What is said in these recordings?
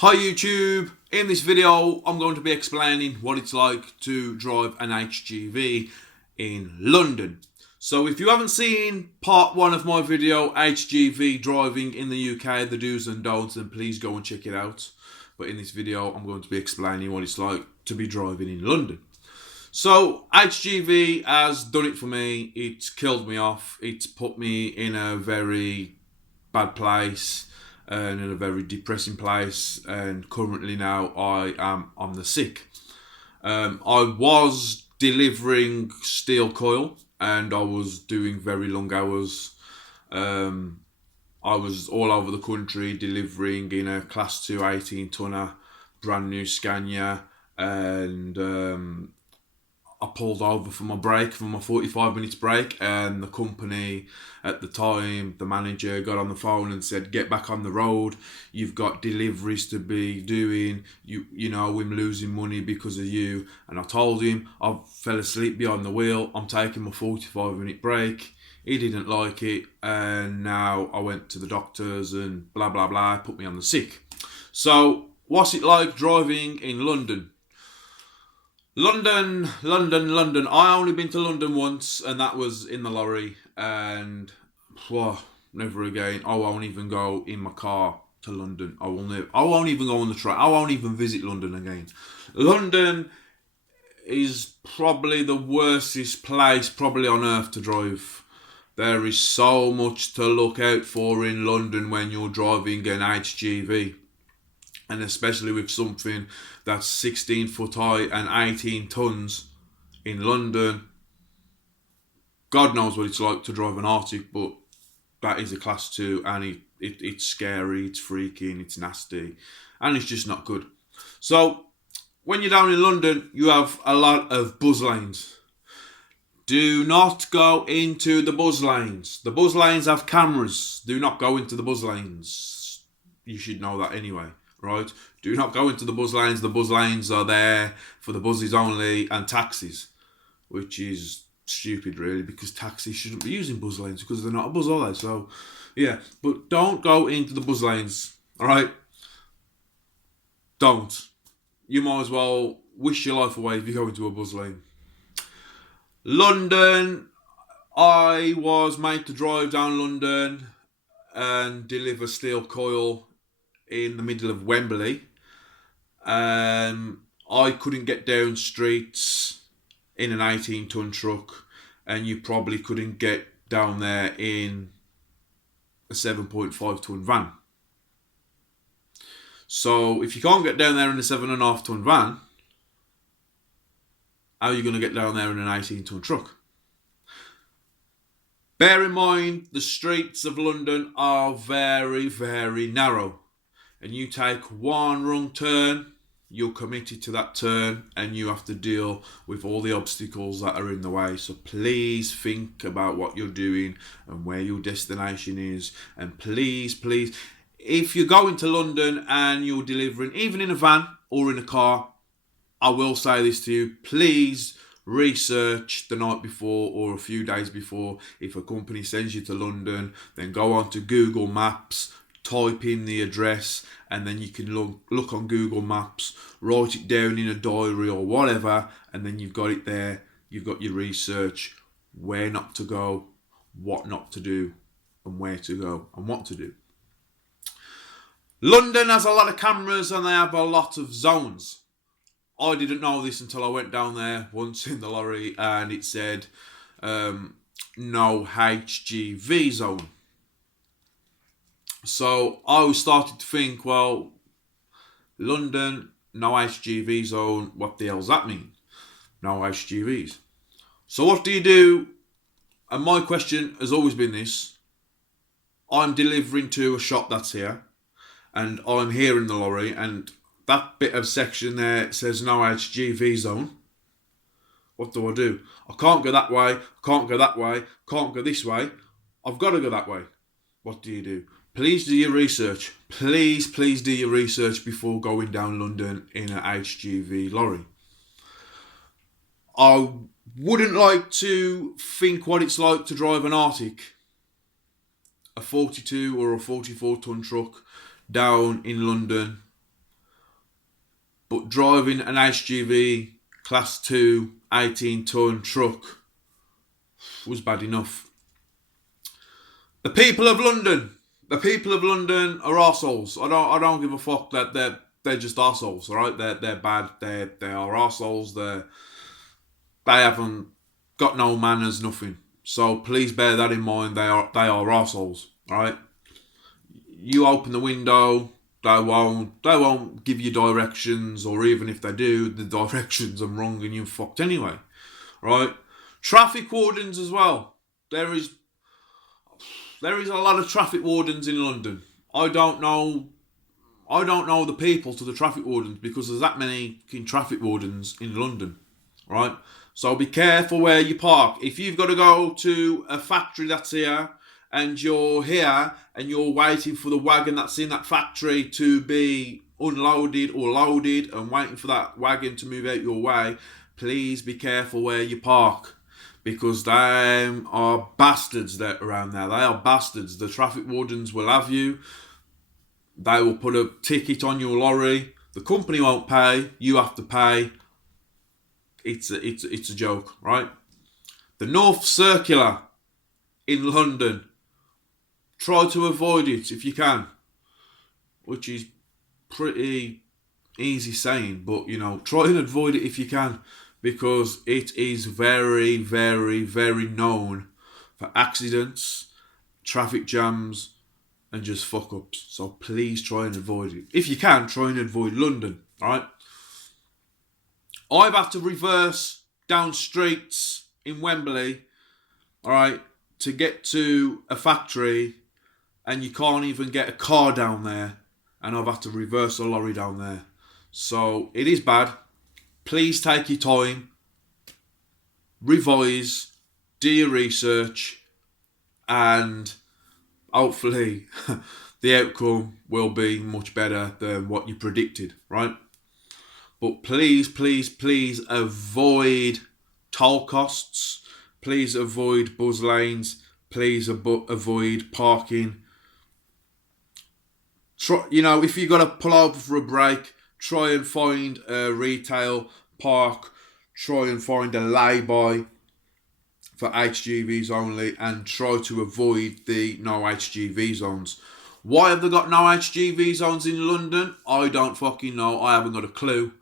Hi YouTube, in this video I'm going to be explaining what it's like to drive an HGV in London. So if you haven't seen part 1 of my video, HGV driving in the UK, the do's and don'ts, then please go and check it out. But in this video I'm going to be explaining what it's like to be driving in London. So HGV has done it for me, it's killed me off, it's put me in a very bad place and in a very depressing place, and currently now I am on the sick. I was delivering steel coil and I was doing very long hours. I was all over the country delivering in a Class 2 18 tonner, brand new Scania, and I pulled over for my break, for my 45 minutes break, and the company at the time, the manager got on the phone and said, get back on the road, you've got deliveries to be doing, you know, I'm losing money because of you. And I told him I fell asleep behind the wheel, I'm taking my 45-minute break. He didn't like it, and now I went to the doctors and blah blah blah, put me on the sick. So what's it like driving in London? London. I only been to London once, and that was in the lorry. And never again. I won't even go in my car to London. I won't even go on the train. I won't even visit London again. London is probably the worstest place probably on earth to drive. There is so much to look out for in London when you're driving an HGV. And especially with something that's 16 foot high and 18 tons in London. God knows what it's like to drive an Arctic, but that is a Class 2, and it's scary, it's freaking, it's nasty, and it's just not good. So when you're down in London, you have a lot of buzz lanes. Do not go into the buzz lanes. The buzz lanes have cameras. Do not go into the buzz lanes. You should know that anyway. Right? Do not go into the buzz lanes. The buzz lanes are there for the buses only and taxis, which is stupid really, because taxis shouldn't be using buzz lanes because they're not a buzz, are they? So yeah, but don't go into the buzz lanes. Alright? Don't. You might as well wish your life away if you go into a buzz lane. London, I was made to drive down London and deliver steel coil in the middle of Wembley. I couldn't get down streets in an 18-ton truck, and you probably couldn't get down there in a 7.5-ton van. So if you can't get down there in a 7.5-ton van, how are you going to get down there in an 18-ton truck? Bear in mind, the streets of London are very, very narrow. And you take one wrong turn, you're committed to that turn, and you have to deal with all the obstacles that are in the way. So please think about what you're doing and where your destination is. And please, if you're going to London and you're delivering, even in a van or in a car, I will say this to you, please research the night before or a few days before. If a company sends you to London, then go on to Google Maps, type in the address, and then you can look on Google Maps, write it down in a diary or whatever, and then you've got it there. You've got your research, where not to go, what not to do, and where to go and what to do. London has a lot of cameras and they have a lot of zones. I didn't know this until I went down there once in the lorry and it said no HGV zone. So I started to think, well, London, no HGV zone, what the hell's that mean? No HGVs. So what do you do? And my question has always been this. I'm delivering to a shop that's here, and I'm here in the lorry, and that bit of section there says no HGV zone. What do I do? I can't go that way, can't go that way, can't go this way. I've got to go that way. What do you do? Please do your research. Please do your research before going down London in an HGV lorry. I wouldn't like to think what it's like to drive an Arctic, a 42 or a 44-ton truck down in London but driving an Hgv Class 2 18-ton truck was bad enough. The people of London are arseholes. I don't give a fuck that they're just arseholes, alright? They're bad. They are arseholes. They haven't got no manners, nothing. So please bear that in mind. They are arseholes, alright? You open the window, they won't give you directions, or even if they do, the directions are wrong and you're fucked anyway. Right? Traffic wardens as well. There is a lot of traffic wardens in London. I don't know the people to the traffic wardens because there's that many traffic wardens in London. Right? So be careful where you park. If you've got to go to a factory that's here, and you're here and you're waiting for the wagon that's in that factory to be unloaded or loaded and waiting for that wagon to move out your way, please be careful where you park, because they are bastards that around there. They are bastards. The traffic wardens will have you. They will put a ticket on your lorry. The company won't pay. You have to pay. It's a joke, right? The North Circular in London. Try to avoid it if you can, which is pretty easy saying, but try and avoid it if you can, because it is very, very, very known for accidents, traffic jams, and just fuck ups. So please try and avoid it. If you can, try and avoid London, alright? I've had to reverse down streets in Wembley, alright, to get to a factory, and you can't even get a car down there, and I've had to reverse a lorry down there. So it is bad. Please take your time, revise, do your research, and hopefully the outcome will be much better than what you predicted, right? But please, please, please avoid toll costs. Please avoid buzz lanes. Please avoid parking. If you've got to pull over for a break, try and find a retail park. Try and find a lay-by for HGVs only, and try to avoid the no HGV zones. Why have they got no HGV zones in London? I don't fucking know. I haven't got a clue.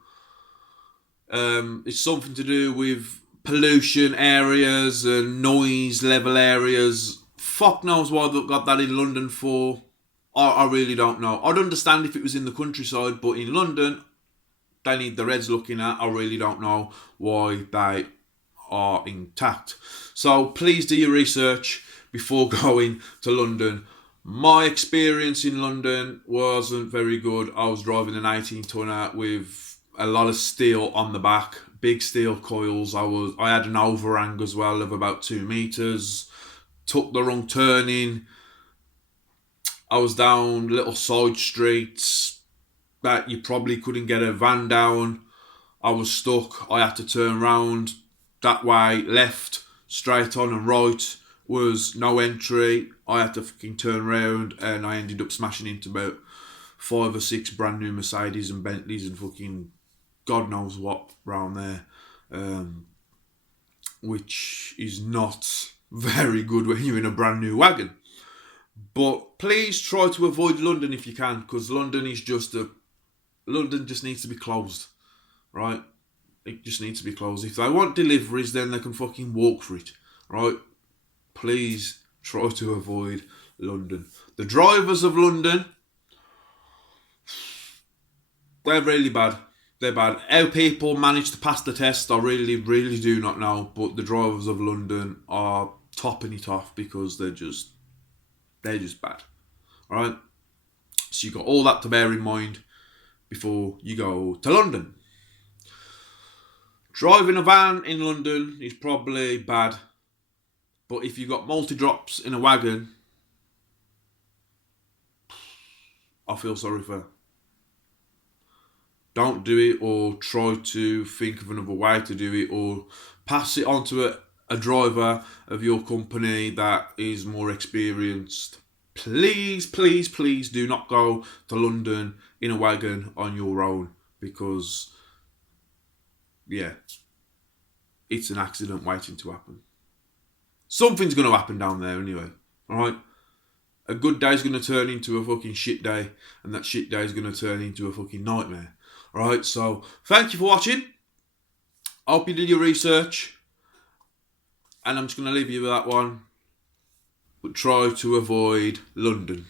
It's something to do with pollution areas and noise level areas. Fuck knows why they've got that in London for. I really don't know. I'd understand if it was in the countryside, but in London, they need the Reds looking at. I really don't know why they are intact. So please do your research before going to London. My experience in London wasn't very good. I was driving an 18-tonner with a lot of steel on the back, big steel coils. I had an overhang as well of about 2 meters. Took the wrong turning. I was down little side streets that you probably couldn't get a van down. I was stuck. I had to turn round that way, left, straight on, and right was no entry. I had to fucking turn round, and I ended up smashing into about 5 or 6 brand new Mercedes and Bentleys and fucking God knows what round there, which is not very good when you're in a brand new wagon. But please try to avoid London if you can, because London just needs to be closed, right? It just needs to be closed. If they want deliveries, then they can fucking walk for it, right? Please try to avoid London. The drivers of London, they're really bad. They're bad. How people manage to pass the test, I really, really do not know. But the drivers of London are topping it off because they're just bad. Alright? So you've got all that to bear in mind before you go to London. Driving a van in London is probably bad. But if you've got multi-drops in a wagon, I feel sorry for you. Don't do it, or try to think of another way to do it, or pass it on to a driver of your company that is more experienced. Please, please, please do not go to London in a wagon on your own, because, yeah, it's an accident waiting to happen. Something's going to happen down there anyway, alright? A good day's going to turn into a fucking shit day, and that shit day is going to turn into a fucking nightmare. Alright, so thank you for watching. I hope you did your research, and I'm just going to leave you with that one. But try to avoid London.